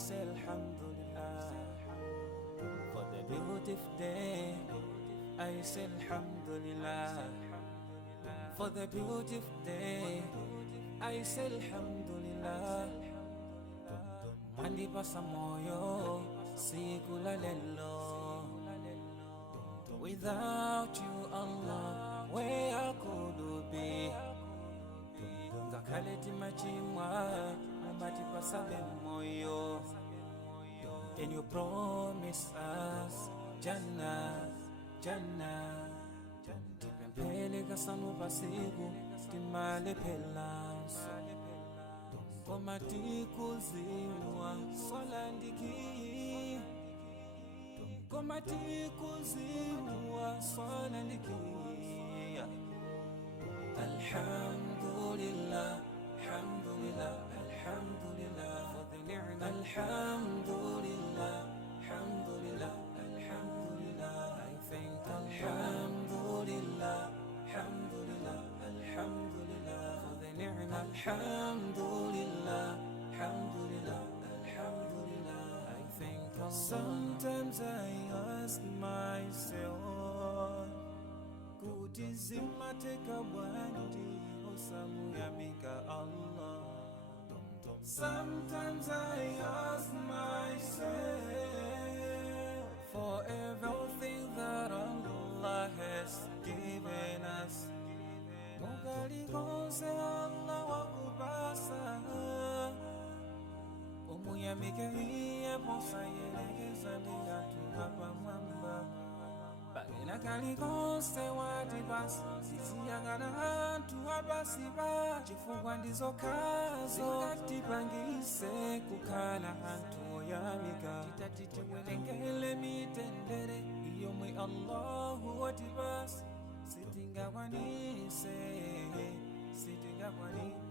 say alhamdulillah. For the beautiful day, I say alhamdulillah. For the beautiful day, I say alhamdulillah. Mandipasa moyo sikula lelo. Without you, Allah, where I could be? Ngakaleti machimwa, mandipasa moyo. Can you promise us Jannah, Jannah? Tipempele kasanu pasiku timale pelanso. Komati kuziwa solandiki. Komati kuziwa solandiki. Alhamdulillah, alhamdulillah, alhamdulillah for the ni'mah. Alhamdulillah, alhamdulillah, alhamdulillah. I thank Alhamdulillah, alhamdulillah, alhamdulillah for the ni'mah. Alhamdulillah, alhamdulillah, alhamdulillah. I thank Allah. Sometimes I ask myself, kuti zimateka bwanji osamu yamika Allah. Sometimes I ask myself, for everything that Allah has given us, mugali konse Allah wakubasa. Omuyamike hiye posa yelekeza ndiyatu hapa mwamba. Bagina kali konse watibasi, sisiyagana hantu abasiba. Chifukwa ndizo kazo katipangise kukala hantu oyamika. Titatiti welengele mitendere, iyo mwe Allahu watibasi. Sitingakwanise, sitingakwanise.